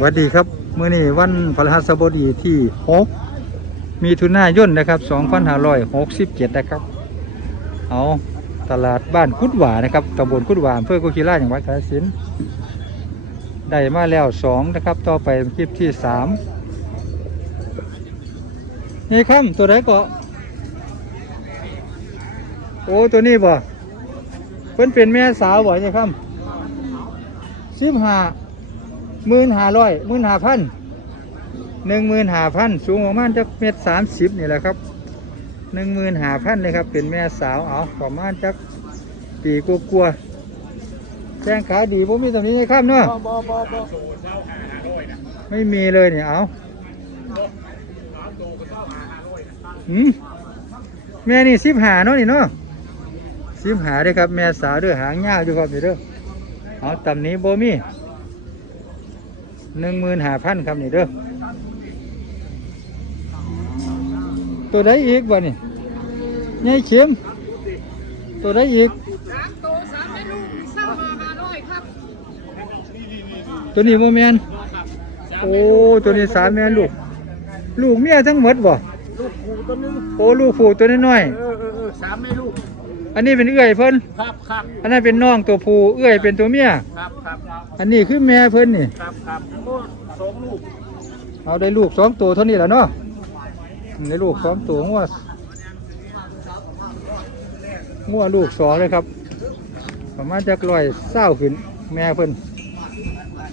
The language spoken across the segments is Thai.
สวัสดีครับมื้อนี้วันพฤหัสบดีที่6มีทุนายนนะครับ2567นะครับ เอาตลาดบ้านกุดหวานะครับตำบลกุดหวาอำเภอกุชิล่าจังหวัดกาฬสินธุ์ได้มาแล้ว2นะครับ ต่อไปคลิปที่ 3 นี่ครับตัวไหนก็ โอ้ตัวนี้บ่เพิ่นเป็นแม่สาวบ่เนี่ยครับสิบห้า หมื่นห้าร้อยหมื่นห้าพันหนึ่งหมื่นห้าพันสูงประมาณจะเมตรสามสิบนี่แหละครับหนึ่งหมื่นห้าพันเลยครับเป็นแม่สาวเอาประมาณจักปีกลัวๆแจ้งขาดีผมมีตรงนี้นะครับเนาะไม่มีเลยเนี่ยเอาหืมแม่นี่สิบหาเนาะนี่เนาะสิบหาเด้อครับ แม่สาวเด้วยหางยาวอยู่ครับนี่เด้อเอาตำนี้โบมี หนึ่งหมื่นห้าพันครับนี่เด้อตัวใดอีกบ่นี่ใหญ่เข็มตัวใดอีกสามโตสามแม่ลูกเศร้ามาห้าร้อยครับตัวนี้โมแมนโอ้ตัวนี้สามแม่ลูก ลูกเมียทั้งหมดบ่ลูกผูตัวนึงโอ้ลูกผูตัวน้อยเออเออเออสามแม่ลูกๆ อันนี้เป็นเอื้อยเพิ่นครับครับอันนั้นเป็นน้องตัวผู้เอื้อยเป็นตัวเมียครับครับอันนี้คือแม่เพิ่นนี่ครับครับโอ้สองลูกเอาได้ลูกสองตัวเท่านี้แหละเนาะอืมได้ลูกสองตัวงัวงัวลูกสองเลยครับ ประมาณจะลอยเศร้าขึ้นแม่เพิ่น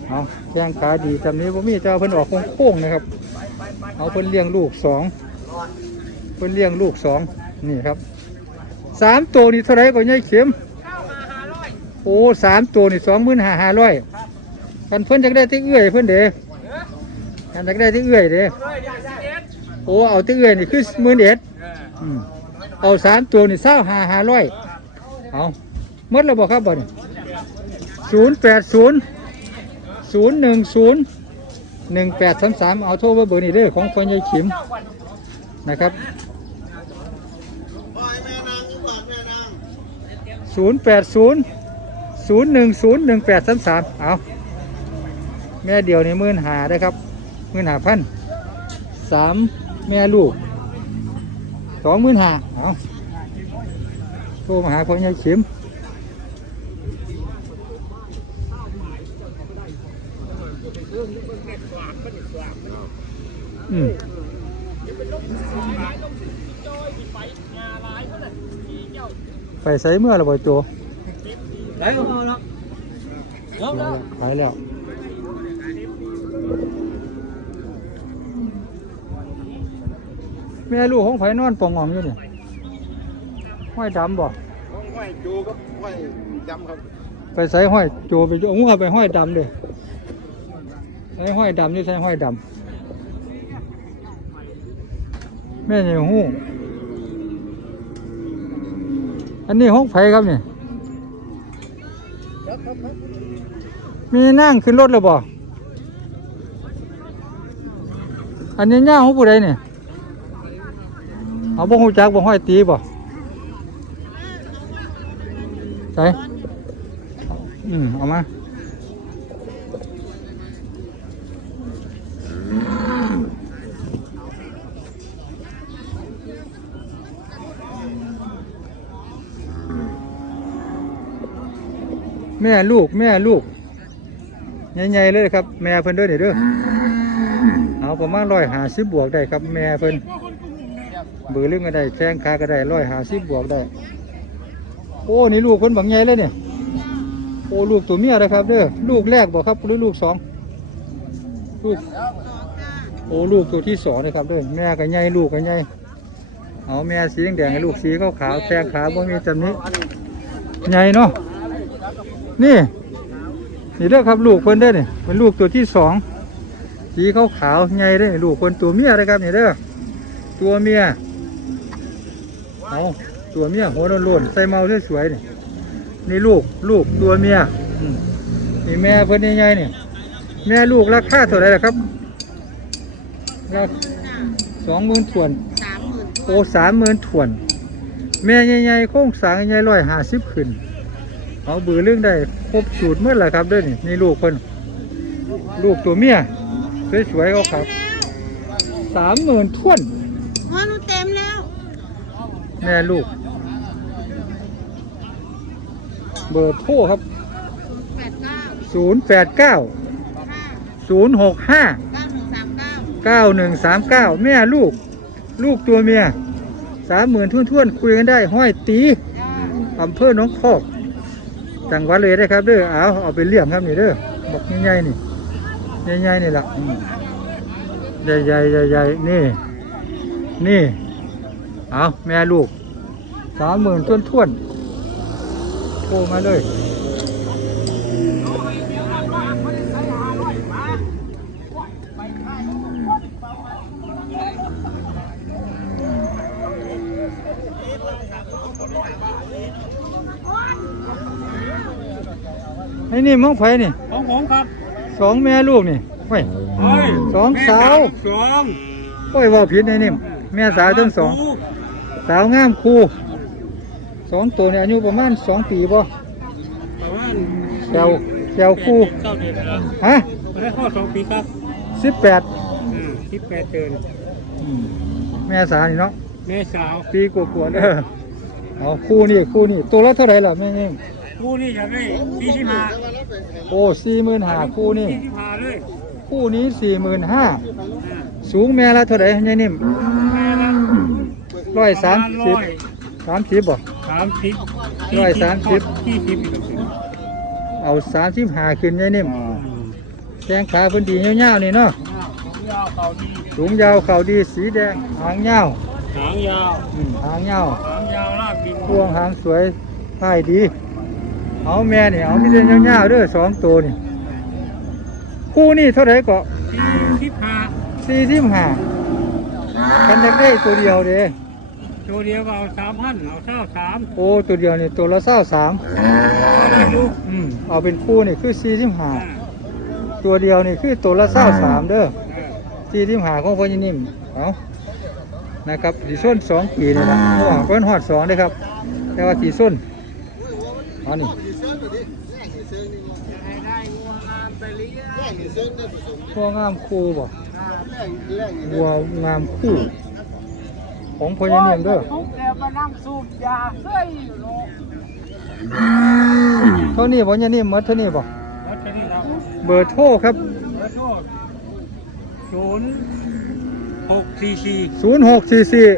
เอาแข้งขาดีจำนี้ผมมีแต่ว่าเพิ่นออกโค้งๆนะครับ เอาเพิ่นเลี้ยงลูกสองเพิ่นเลี้ยงลูกสองนี่ครับ สามตัวนี่เท่าไรก็ยังเข็มเก้ามาห้าร้อยโอ้สามตัวนี่สองหมื่นห้าห้าร้อยกันเพิ่นจะได้ที่เอื้อยเพิ่นเด้กันจะได้ที่เอื้อยเด้อโอ้เอาที่เอื้อยนี่คือหมื่นเอ็ดเอาสามตัวนี่เศร้าห้าห้าร้อยเอาหมดแล้วบอกครับบ่นี่ศูนย์แปดศูนย์ศูนย์หนึ่งศูนย์หนึ่งแปดสามสามเอาโทรเบอร์เบอร์นี่เด้อของพ่อใหญ่ขิมนะครับ ศูนย์แปดศูนย์ศูนย์หนึ่งศูนย์หนึ่งแปดสามสามเอาแม่เดียวในมื่นหาได้ครับมื่นหาพันสามแม่ลูกสองมื่นห้าเอาโทรมาหาพ่อใหญ่เข็มอืม ไปใส่เมื่อเราบ่อยตัวได้ก็พอแล้วเดี๋ยวแล้วไปแล้วแม่ลูกของไผนอนปองออมอยู่เนี่ยห้อยดำบ่ห้อยจูกับห้อยจำครับ ไปใส่ห้อยโจไปโจงัวไปห้อยดำเลยใส่ห้อยดำนี่ใส่ห้อยดำแม่ยังหู้ อันนี้ห้องไฟครับเนี่ยมีนั่งขึ้นรถแล้วบ่อันนี้ย่างของผู้ใดเนี่ยเอาบ่หูจักบ่ห้อยตีบ่ใช่อืมเอามา แม่ลูกแม่ลูกใหญ่ๆเลยครับ แม่เพิ่นด้วยเด้อเอาประมาณร้อยหาสิบบวกได้ครับ แม่เพิ่นเบือเรื่องก็ได้แข้งขาก็ได้ร้อยหาสิบบวกได้ โอ้นี่ลูกเพิ่นบังใหญ่เลยเนี่ยโอ้ลูกตัวเมียนะครับเด้อลูกแรกบอกครับหรือลูกสองลูกโอ้ลูกตัวที่สองนะครับเด้อแม่ก็ใหญ่ลูกก็ใหญ่เอาแม่สีแดงๆให้ลูกสีขาวๆแข้งขาบ่มีจำนี้ใหญ่เนาะ นี่นี่เด้อครับลูกเพิ่นเด้อนี่เป็นลูกตัวที่สองสีขาวขาวๆใหญ่เด้อนี่ลูกเพิ่นตัวเมียเลยครับนี่เด้อตัวเมียเอาตัวเมียหัวโล้นๆใส่เมาสวยๆนี่นี่ลูกลูกตัวเมียอืมนี่แม่เพิ่นใหญ่ๆนี่แม่ลูกราคาเท่าไหร่ล่ะครับราสองหมื่นถวนสามหมื่นโอ้สามหมื่นถวน แม่ใหญ่ๆโค้งสร้างใหญ่ร้อยห้าสิบขึ้น เอาเบือเรื่องได้ครบสูตรเมื่อไหร่ครับเด้วยนี่นี่ลูกคนลูกตัวเมียสวยๆเขาครับสามหมื่นท้วนว่าหนูเต็มแล้วแม่ลูก เบอร์โทรครับแปดเก้าศูนย์แปดเก้าห้าศูนย์หกห้าเก้าหนึ่งสามเก้าเก้าหนึ่งสามเก้าแม่ลูก ลูกตัวเมียสามหมื่นทุ่นๆคุยกันได้ห้อยตีจ้าอำเภอหนองคอก จังหวัดเลยได้ครับเด้อเอาเอาไปเลี้ยงครับนี่เด้อบอกใหญ่ๆนี่ใหญ่ๆนี่ล่ะใหญ่ใหญ่ๆใหญ่ๆนี่ นี่ เอาแม่ลูกสามหมื่นทุนทุนๆโทรมาเลย ไอ้นี่มองไฟนี่ของผมครับสองแม่ลูกนี่ไว้ยเฮ้ยสองสาวสองโอ้ยเว่าผิดไอ้นี่แม่สาวทั้งสองสาวงามคู่สองตัวเนี่ยอายุประมาณสองปีป่ะประมาณแซวแซวคู่เก้าเดือนแล้วฮะไม่ได้ข้อสองปีครับสิบแปดอืมสิบแปดเดือนแม่สาวนี่เนาะแม่สาวปีกว่าๆเด้อเอาคู่นี่คู่นี่ตัวละเท่าไหร่ล่ะแม่นี่ คู่นี่อยากได้สี่สิบห้าโอ้สี่หมื่นห้าคู่นี่สี่สิบห้าเลยคู่นี้สี่หมื่นห้าอ่าสูงแม่ละเท่าไหร่ยายนิ่มแม่ละร้อยสามสิบร้อยสามสิบบ่สามสิบร้อยสามสิบสี่สิบอีกสิบเอาสามสิบห้าขึ้นยายนิ่มอืมแข้งขาพื้นที่ยาวๆนี่เนาะยาวเขาดีสูงยาวเข่าดีสีแดงหางยาวหางยาวอืมหางยาวหางยาวลากดินพวงหางสวยท่ายดี เอาแม่นี่เอาที่เดินยาวๆเด้อสองตัวนี่คู่นี่เท่าไหร่ก็สี่สิบห้าสี่สิบห้ากันจะได้ตัวเดียวเด้ตัวเดียวก็เอาสามพันเอาเท่าสามโอ้ตัวเดียวนี่ตัวละเศร้าสามได้ลูกอืมเอาเป็นคู่นี่คือสี่สิบห้าอ่าตัวเดียวนี่คือตัวละเศร้าสามเด้อเออสี่สิบห้าของพ่อยินิ่มเอานะครับสีส้นสองปีนี่ละเพราะว่าเพิ่นหอดสองเลยครับ แต่ว่าสีส้น เอานี่วัวงามคู่บ่วัวงามคู่ ของพญาเนียมเด้อทุกแกมานั่งสูบยาเฮ้ยอยู่โลเท่านี้พญาเนียมหมดเท่านี้บ่แล้วจะนี่ครับเบอร์โทรครับขอโทษศูนย์หกสี่สี่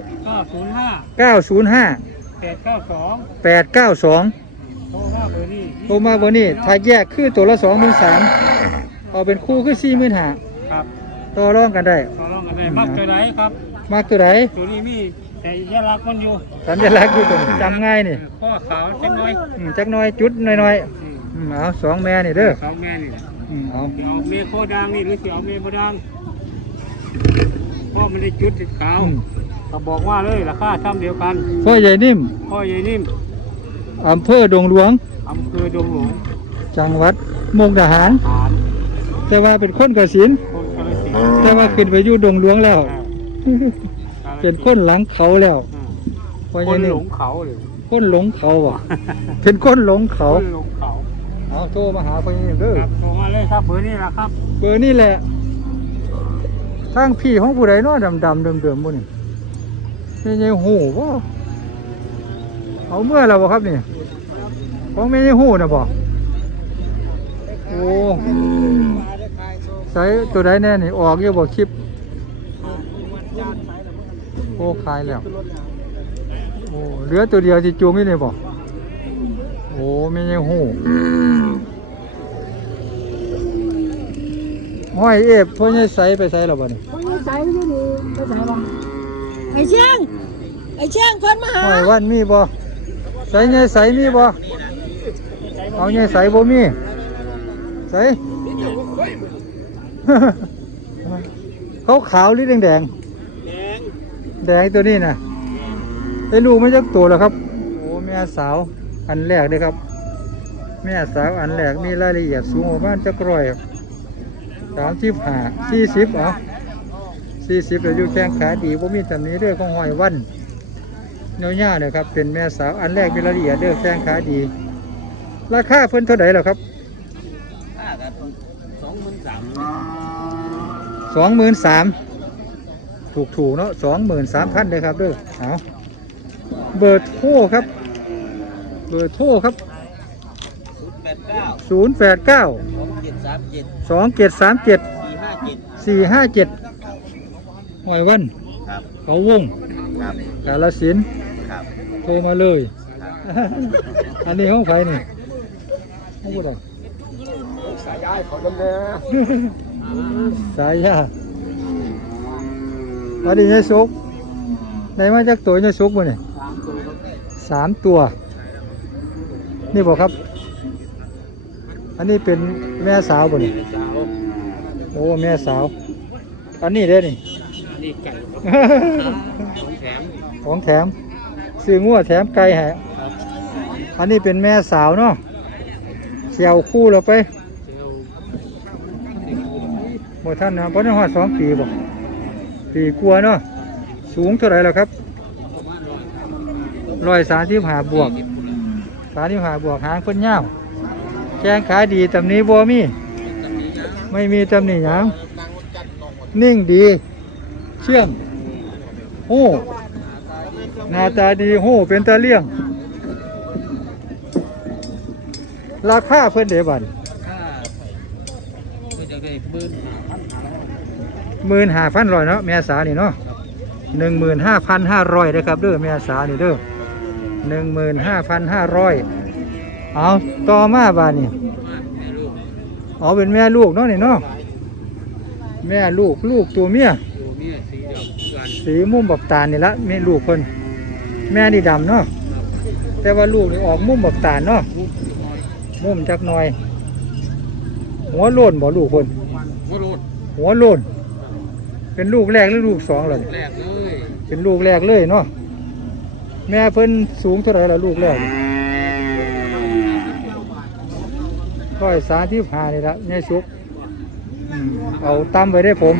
0644เก้าศูนย์ห้า905แปดเก้าสอง892 โทรมาเบอร์นี้โทรมาเบอร์นี้ถ้าแยกคือตัวละ23,000เอาเป็นคู่คือ45,000ครับต่อรองกันได้ขอร้องกันได้มักจะไหนครับมากตัวใดตัวนี้มีแต่ยาลักษณ์มันอยู่สัญลักษณ์อยู่ตรงจำง่ายนี่ข้อขาวจังน้อยอืมจักหน้อยจุดหน่อยอืมๆอืมเอาสองแม่นี่เด้อสองแม่นี่อืมเอาสิเอาเมโคดังนี่หรือสิเอาเมโคดังพ่อมันได้จุดติดขาวอืมก็บอกว่าเลยราคาช่ำเดียวกันพ่อใหญ่นิ่มพ่อใหญ่นิ่ม อำเภอดงหลวง อำเภอดงหลวงจังหวัดมุกดาหาร ฐานแต่ว่าเป็นคนกสินธุ์คนกาฬสินแต่ว่าขึ้นไปอยู่ดงหลวงแล้วเป็นคนหลังเขาแล้วเพราะคยันงนี่หลงเขาเลย คนหลงเขาบ่เป็นคนหลงเขา คนหลงเขาเอาโทรมาหาพ่อยังเด้อครับโทรมาเลยครับเบอร์นี้ละครับเบอร์นี่แหละทางพี่ของผู้ใดเนาะดำๆเดิมๆบ่นี่นี่ยังหูบ่ เอาเมื่อแล้วบ่ครับนี่ของแม่ยังหูนะบ่โอ้ใส่ตัวใดแน่นี่ออกอยู่บ่คลิปโอ้ขายแล้วโอ้เหลือตัวเดียวที่จูงนี่เลยบอกโอ้ไม่ยังหูห้อยเอฟพ่อใหญ่ใสไปใส่หรอบ่นี่ไอ้เชียงไอ้เชียงคนมาหาห้อยวันมีบ่ ใส่ใหญ่ใสมีบ่เอาใหญ่ใสบ่มีใสเขาขาวหรือแดงแดงแดงแดงตัวนี้นะไอ้ลูกไม่จักตัวแล้วครับโอ้แม่สาวอันแรกเลยครับ แม่สาวอันแรกมีรายละเอียดสูงประมาณจักร้อยสามสิบห้าสี่สิบเอสี่สิบแล้วยูแข้งขาดีว่ามีตำนี้เรื่องของหอยวัน เนื้อย่างเนี่ยครับเป็นแม่สาวอันแรกมีรายละเอียดเรื่องแข้งขาดี ราคาเพิ่นเท่าไหร่หรอครับสองหมื่นสามสองหมื่นสามถูกถูกๆเนาะสองหมื่นสามพันเลยครับเด้อเอาเบอร์โทรครับ เบอร์โทรครับศูนย์แปดเก้าศูนย์แปดเก้าสองเจ็ดสามเจ็ดสองเจ็ดสามเจ็ดสี่ห้าเจ็ดสี่ห้าเจ็ดหอยวันครับเขาวงครับกาลสิน ธุ์ครับโทรมาเลย อันนี้ห้องไฟนี่ห้องผู้ใดสายย้ายเขาดำเนินสายยาอันนี้ยายสุกไหนมาจากตัวยายสุกบ่เนี่ยสามตัวครับสามตัว นี่บอกครับ อันนี้เป็นแม่สาวบ่เนี่ยสาวโอ้แม่สาว อันนี้เด้นี่อันนี้ไก่ครับของแถมของแถม ซื้องัวแถมไก่ให้ครับอันนี้เป็นแม่สาวเนาะเสียวคู่เราไปเซลล์เด็กผู้หมท่านนะเพราะนั่หอดสองปีบ่ปีกลัวเนาะสูงเท่าไหร่แล้วครับร้อยสามสิบห้าบวก สามสิบห้าบวกหางเพิ่นยาแข้งขายดีตำนี้บ่มี ไม่มีตำหนิหยังนิ่งดี เชื่องโอ้ หน้าตาดีโหเป็นตาเลี่ยง ราคาเพิ่นเดบันหมื่นห้าพันร้อยเนาะแม่สานี่เนาะหนึ่งหมื่นห้าพันห้าร้อยนะครับเด้อแม่สานี่เด้อหนึ่งหมื่นห้าพันห้าร้อยเอาต่อมาบานนี่เอาเป็นแม่ลูกเนาะนี่เนาะแม่ลูกลูกตัวเมียสีเดียวกันสีมุมบักตาลนี่ละแม่ลูกเพิ่น แม่นี่ดำเนาะแต่ว่าลูกนี่ออกมุมบักตาลเนาะมุกน้อยมุมจักหน่อย หัวโล้นบ่ลูกเพิ่นหัวโรดหัวโล้นเป็นลูกแรกหรือลูกสองล่ะแรกเลยเป็นลูกแรกเลยเนาะแม่เพิ่นสูงเท่าไหร่ล่ะลูกแรกร้อยสามที่ผ่านี่ละแม่ชุกอืมเอาตั้มไว้ได้ผม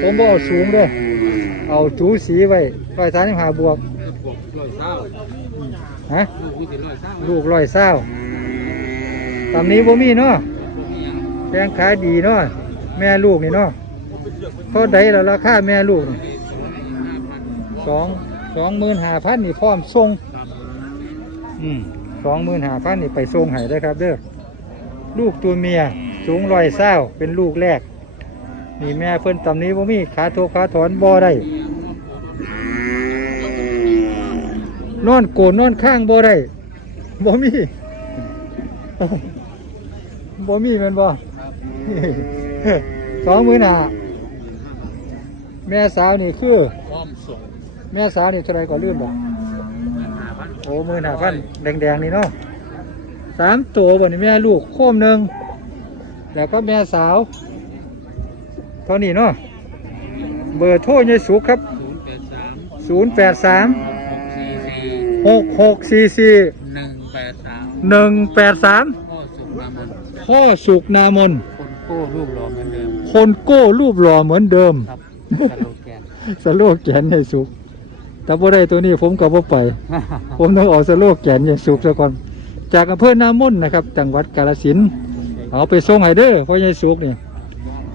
ผมบ่เอาสูงเด้อเอาจูสีไว้ร้อยสามที่ผ่าบวกบวก ร้อยเศร้าฮะลูกวิสิร้อยเศร้าลูกร้อยเศร้าตำนี้บ่มีเนาะพวกนี้ยังแพงขายดีเนาะแม่ลูกนี่เนาะเท่าใดล่ะราคาแม่ลูกนี่ห้าพันสองสองหมื่นห้าพันนี่พร้อมส่งครับอืมสองหมื่นห้าพันนี่ไปส่งให้ได้อครับเด้อลูกตัวเมียสูงร้อยเศร้าเป็นลูกแรกนี่แม่เพิ่นตำนี้บ่มีขาโทขาถอนบ่ได้ นอนโกนนอนข้างบ่ได้บ่มีบ่มีแมันบ่สองหมื่นห้าแม่สาวนี่คือ พร้อมส่งแม่สาวนี่เท่าไรก็ลืมบ่หาพันโอ้หมื่นห้าพันแดงๆนี่เนาะสามตัวบ่นี่แม่ลูกโคมหนึ่งแล้วก็แม่สาวเท่านี้เนาะเบอร์โทรยายสุขครับ ศูนย์แปดสาม0 8 3 หกสี่สี่6 6 4หนึ่งแปดสาม4 1 8 3พ่อสุขนามนพ่อสุกนามน คนโก้รูปหล่อเหมือนเดิมคนโก้รูปหล่อเหมือนเดิม ครับสโลแกน สโลแกนยายสุกแต่บ่ได้ตัวนี้ผมก็บ่ไป ผมต้องออกสโลแกนยายสุกซะก่อน จากอำเภอนามนนะครับ จังหวัดกาฬสินธุ์เอาไปส่งให้เด้อพ่อใหญ่สุกนี่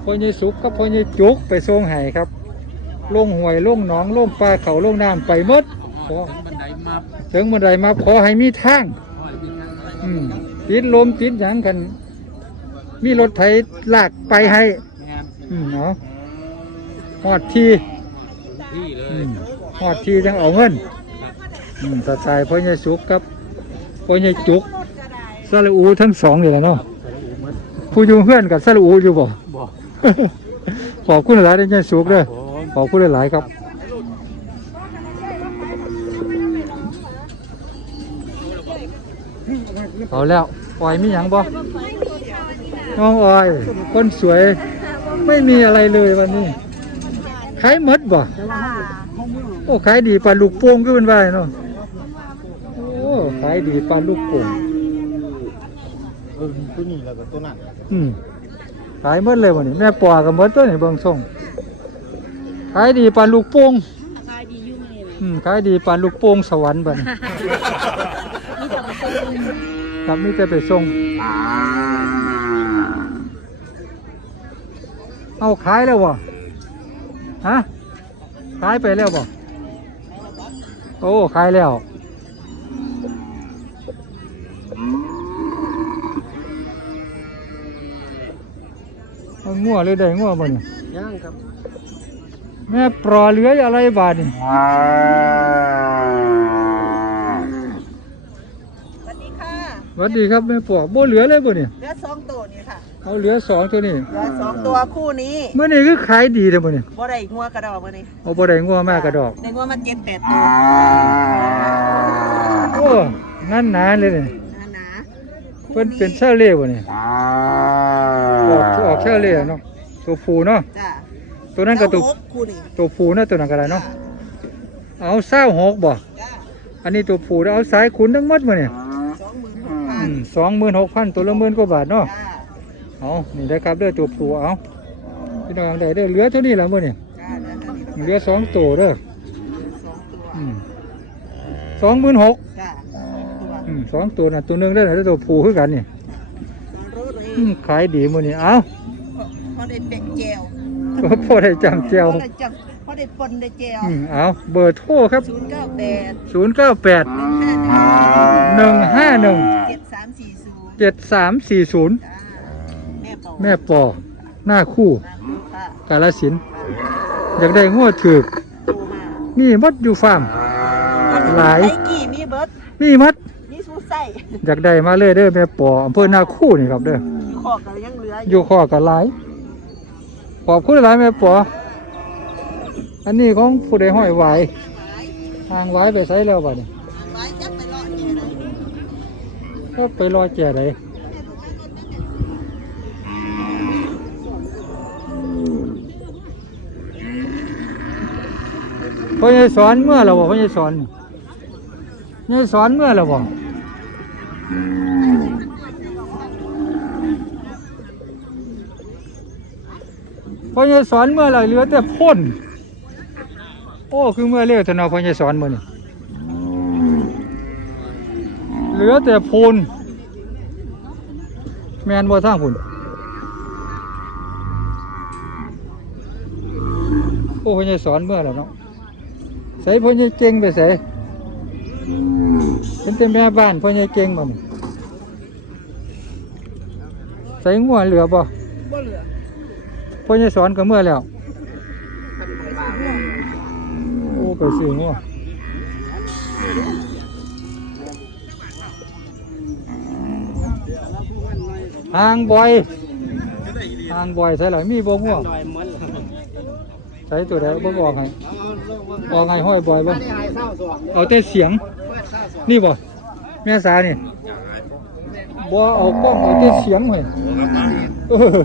พ่อใหญ่สุกกับพ่อใหญ่จุกไปส่งให้ครับลงห้วยลงหนองลงปลาเขาลงน้ำไปหมดขอบันไดมา ถึงบันไดมาขอให้มีทางพ่อที่นั่งอะไรอืมติดลมติดหยังกัน มีรถไถลากไปให้งานอืมเนาะหอดทีที่เลอืยมหอดทีจังเอาเงินครับอืมตาชายพ่อใหญ่สุกครับพ่อใหญ่จุกสระอูทั้งสองเลยแหละเนาะสระอูมัดผู้อยู่เพื่อนกับสระอูอยู่บ่ บอก ขอบคุณหลายๆได้ใหญ่สุกเด้อผมขอบคุณหลายๆครับ เอาแล้วปล่อยมีหยังบ่น้องออยคนสวย ไม่มีอะไรเลยวันนี้ขายหมดบ่โอ้ขายดีปลาลูกโป่งก็เป็นว่าเนาะโอ้ขายดีปลาลูกโป่งเออตัวนี้แล้วก็ตัวนั้นอืมขายหมดเลยวันนี้แม่ปอกับมดตัวนี้เบิ่งส่งขายดีปลาลูกโป่งขายดีอยู่มื้อนี้อืมขายดีปลาลูกโป่งสวรรค์บัดนี้ ครับมีแต่ไปส่ง เอาขายแล้วบ่ฮะขายไปแล้วบ่โอ้ขายแล้วเอางัวเลยได้งัวบ่เนี่ยย่างครับ แม่ปลอเหลืออะไรบาดนี่ สวัสดี ค่ะสวัสดีครับแม่ปลอบ่เหลือเลยบ่เนี่ยเหลือสองตัวนี่ค่ะเอาเหลือสองตัวนี้เหลือสองตัวคู่นี้เมื่อนี้คือขายดีเลยบ่เนี่ยบ่ได้งัวกระดอกมื้อนี้เอาบ่ได้งัวมากกระดอกได้งัวมาเจ็ดแปดตัวโอ้นั่นหนาเลยเนี่ยหนาเพิ่นเป็นชาเล่บ่เนี่ยออกออกชาเล่เนาะตัวผูเนาะจ้าตัวนั้นก็ตัวคู่นี้ตัวผูเนาะตัวนั้นก็ได้เนาะเอาเศร้าหกบ่จ้าอันนี้ตัวผูแล้วเอาสายขุนทั้งหมดบ่เนี่ย สองหมื่นหกพัอืม26,000ตัวละหมื่นกว่าบาทเนาะจ้าเอานี่ได้ครับเด้อตัวผูเอาพี่น้องได้เด้อเหลือเท่านี้ล่ะมื้อนี่จ้าเหลือเท่านี้เหลือสองตัวเด้อสองตัวอืม26,000จ้าตัวอืมสองตัวน่ะตัวหนึงได้อแล้วตัวผูคือกันนี่สองรู้เลยอืมขายดีมื้อนี้เอาพอได้เป็ดแจวก็พอได้จำเจียวพอได้จับพอได้ปนได้แจวอืมเอาเบอร์โทรครับศูนย์เก้าแปดศูนย์เก้าแปดหนึ่งห้าหนึ่ง เจ็ดสามสี่ศูนย์จ้าแม่บอกแม่ปอหน้าคู่ค่ะกาลสินธุ์อยากได้งวดถือกดูมานี่มัดอยู่ฟาร์มหลายไอ้กี่มีเบิร์ดนี่มัดมีสูไส้อยากได้มาเลยเด้อแม่ปออำเภอหน้าคู่นี่ครับเด้ออยู่ขอบกันยังเหลืออยู่ข้อกับหลายขอบคุณหลายแม่ปออันนี้ของผู้ใดห้อยไหวทางไหวไปใส่แล้วบ่เนี่ย ก็ไปรอแก่ไดพ่อใหญ่สอนเมื่อเราบอกพ่อใหญ่สอนใหญ่สอนเมื่อเราบอกพ่อใหญ่สอนเมื่อไหรเหลือแต่พ่นโอ้คือเมื่อเรียกธนาพ่อใหญ่สอนเมื่อนี่ เหลือแต่พูนแมนบ่ทางพุ่นโอ้พ่อใหญ่สอนเมื่อแล้วเนาะใส่พ่อใหญ่เก่งไปใส่เป็นแต่แม่บ้านพ่อใหญ่เก่งบ่นใส่งัวเหลือบ่พ่อใหญ่สอนก็เมื่อแล้วโอ้ไปซื้องัว หางบอยหางบอยใส่หลายมีบ่งัวใส่ตัวใดบ่บอกให้บอกให้ห้อยบอยบ่เอาแต่เสียง นี่บ่แม่สานี่บ่เอากล้องเอาแต่เสียงเฮ้ยเออ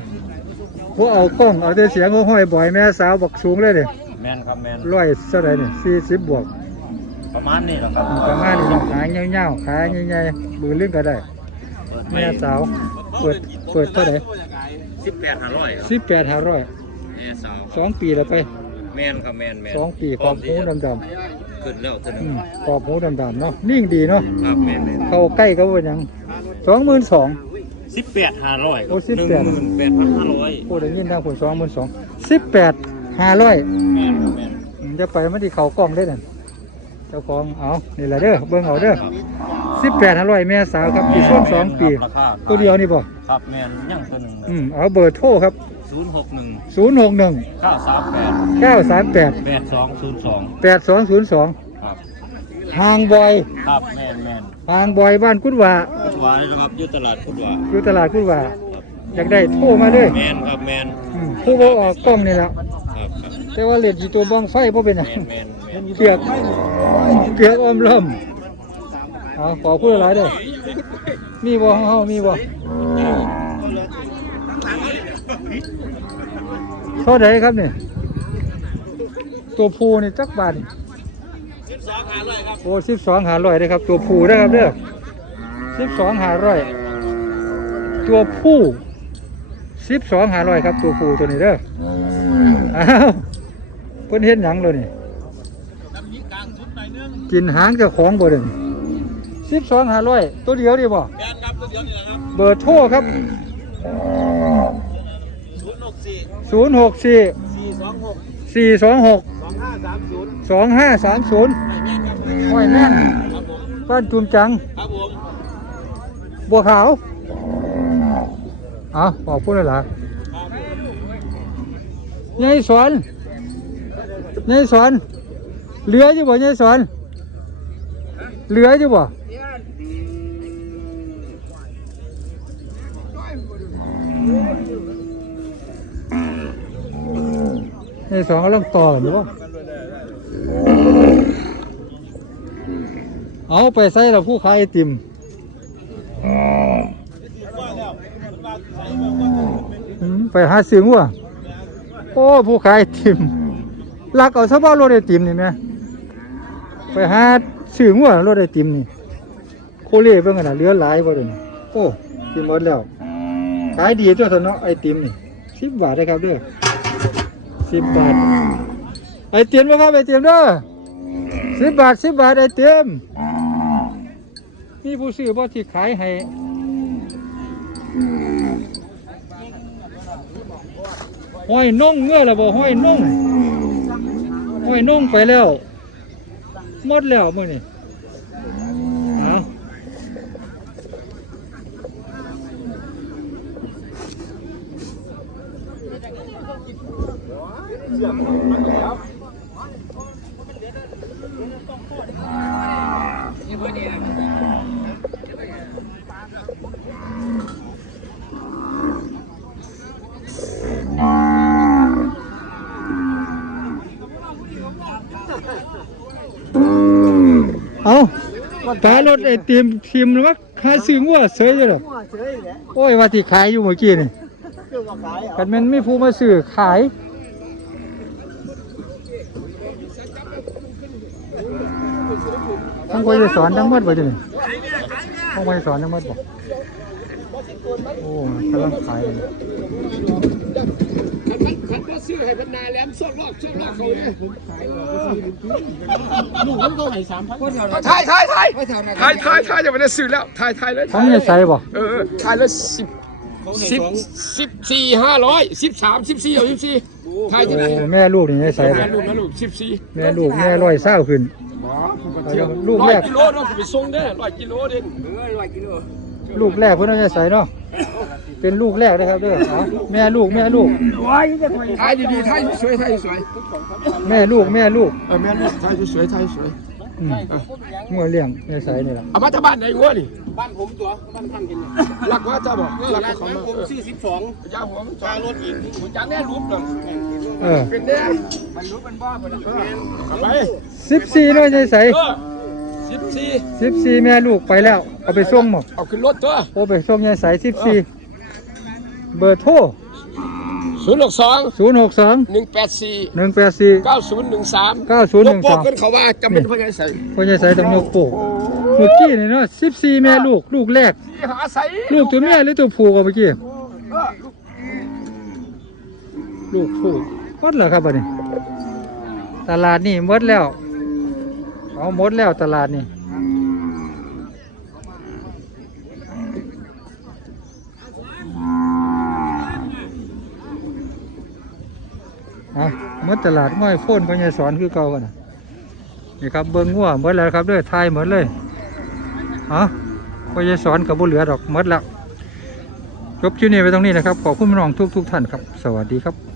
บ่เอากล้องเอาแต่เสียงของห้อยบอยแม่สาวบักสูงเลยเด้แมนครับแมนร้อยเท่าไหร่นี่สี่สิบบวกประมาณนี้แหละครับประมาณนี้เนาะขายเงาๆขายใหญ่ๆบือลึงก็ได้ แม่สาว เปิดเปิดเท่าไหร่สิบแปดห้าร้อยครับสิบแปดห้าร้อยแม่สาวสองปีแล้วไป แมนครับแมนแมนสองปีขอบหูดำขึ้นแล้วจะหๆนึ่อืงมขอบหูดำๆเนาะนิ่งดีเนาะครับแมนแมนเข้าใกล้ก็ว่าหยังสองหมื่นสองสิบแปดห้าร้อยโอ้หนึ่ง18หมื่นแปดพันห้าร้อยโอ้ได้ยินทางคนสองหมื่นสองสิบแปดห้าร้อยแมนครับแมนจะไปไม่ได้เข้ากล้องได้นั่นเจ้าของเอานี่แหละเด้อเบิ่งเอาเด้อ สิบแปดห้าร้อยแม่สาวครับปีช่วงสองปี ราคาตัวเดียวนี่บ่ครับแมนยังตัวหนึ่งอืมเอาเบอร์โทรครับศูนย์หกหนึ่งศูนย์หกหนึ่งเก้าสามแปดเก้าสามแปดแปดสองศูนย์สองแปดสองศูนย์สองครับห่างบอยครับแมนแมนห่างบอยบ้านกุดว่าพุทธวานะครับอยู่ตลาดพุทธวาอยู่ตลาดกุดว่าอยากได้โทรมาเลยแมนครับแมนอืมผู้บ่ออกกล้องนี่แหละครับครับแต่ว่าเล่นที่ตัวบ้องไฟบ่เป็นหยังแมนแมนแมนเปียกเปียกอมล่ม เอาขอพูดหลายเด้อมีบ่ของเฮามีบ่เท่าใดครับเนี่ยตัวผู้นี่จักบาทนี่โอ้สิบสองหาร้อยได้ครับ ตัวผู้ได้อครับเด้อสิบสองหาร้อยตัวผู้สิบสองหาร้อยครับ ตัวผู้ตัวนี้เด้ออ้าวเพิ่นเห็นหยังเลยนี่กินหางเจ้าของบ่เด่น สิบสองห้าร้อยตัวเดียวดีบ่เบอร์โทรครับศูนย์หกสี่ศศูนย์หกสี่สี่สองหกสี่สองหกสองห้าสามศูนย์สองห้าสามศูนย์ไม่แม่นครับห้อยแม่นครับผมบ้านจุมจัง ครับผมบัวขาวเอาบอกพูดเลยล่ะยายสอนยายสอนเหลืออยู่บ่ยายสอนเหลืออยู่บ่ ยายสอนก็ต้องต่อกันอยู่บ่เอาไปใส่เราผู้ขายไอติมไปหาซื้องัวโอ้ผู้ขายไอติมลักเอาซะบ่รถไอติมนี่แม่ไปหาซื้องัวรถไอติมนี่โคเล่เบิ่งกันนะเลือหลายบ่เด้นี่โอ้กินหมดแล้วขายดีตัวเถอะเนาะไอติมนี่10บาทได้ครับเด้อ 10บาท ไอเติมบ่ครับไอเติมเด้อ10บบาท10บบาทไอเติมมีผู้ซื้อบ่ที่ขายให้ห้อยน่องเมื่อไรบ่ห้อยน่องห้อยน่องไปแล้วหมดแล้วมื้อนี้ ขายรถไอติมทีมนะวะขายซื้องัวเสยอยู่หรอหัวเฉยเลยโอ้ยว่าที่ขายอยู่เมื่อกี้นี่คือว่าขายอะกันแมันไม่ผู้มาซื้อขาย ทั้งคนจะสอนทั้งหมดบ่จ้ะนี่ทั้งคนจะสอนทั้งหมดบ่โอ้กำลังขายเลย ขันก็ซื้อให้พันนาแหลมส่วนรอบส่วนรอบเขาเนี่ยผมขายลูกผมเขาให้สามพันถ่ายถ่ายถ่ายถ่ายถ่ายถ่ายอย่าไปได้ซื้อแล้วถ่ายถ่ายเลยทั้งจะใส่บ่เออถ่ายแล้วสิบสิบสิบสี่ห้าร้อยสิบสามสิบสี่เอาสิบสี่ถ่ายที่ไหนโอ้แม่ลูกนี่จะใส่บ่ถ่ายลูกนะลูกสิบสี่แม่ลูกแม่ร้อยเศร้าขึ้นลูกร้อแรยกกิโลเนาะผมไปส่งเด้อร้อยกิโลเด่นลูกแรกเพิ่นเอาจะใส่เนาะ เป็นลูกแรกนะครับเด้อเอาแม่ลูกแม่ลูก ถ่ายดีๆถ่ายสวยๆถ่ายสวยแม่ลูกแม่ลูกเออแม่ลูกถ่ายสวยๆถ่ายสวยอืมงัวเลี้ยงในใส่นี่ล่ะเอามาจากบ้านไหนงัวนี่บ้านผมตัวบ้านท่านกินรักว่าเจ้าบอกรักของผมสี่สิบสองยาหัวมันจารถอีกผมจางแน่รูปหรอกเออเป็นแน่มันรู้เป็นบ้าไปแล้วกลับไปสิบสี่เลยในใส่เออสิบสี่สิบสี่แม่ลูกไปแล้ว เอาไปส่งหมดเอาขึ้นรถตัวโอ้ไปส่งยายใส่สิบสี่ เบอร์โทรศูนย์หกสองศูนย์หกสองหนึ่งแปดสี่หนึ่งแปดสี่เก้าศูนย์หนึ่งสามเก้าศูนย์หนึ่งบสออกงกันเขาว่าจำเป็นพยานใส่พ่อยายใส่ต้องยกโป้เมื่อกี้นี่เนาะสิบสี่แม่ลูกลูกแรกที่หาใส่ลูกตัวแม่หรือตัวผู้กันเมื่อกี้ลูกผู้หมดแล้วครับบัดนี้ ตลาดนี่หมดแล้ว เอาหมดแล้วตลาดนี่ อะมดตลาดง่อยโฟ้นพญายสอนคือเก่ากันนี่ครับเบิ้งงัวหมดแล้วครับด้วยทายหมดเลยเอะพญายสอนกับบุเหลือดอกหมดแล้วจบชิ้นนี้ไปตรงนี้นะครับ ขอบคุณน้องทุกทุกท่านครับ สวัสดีครับ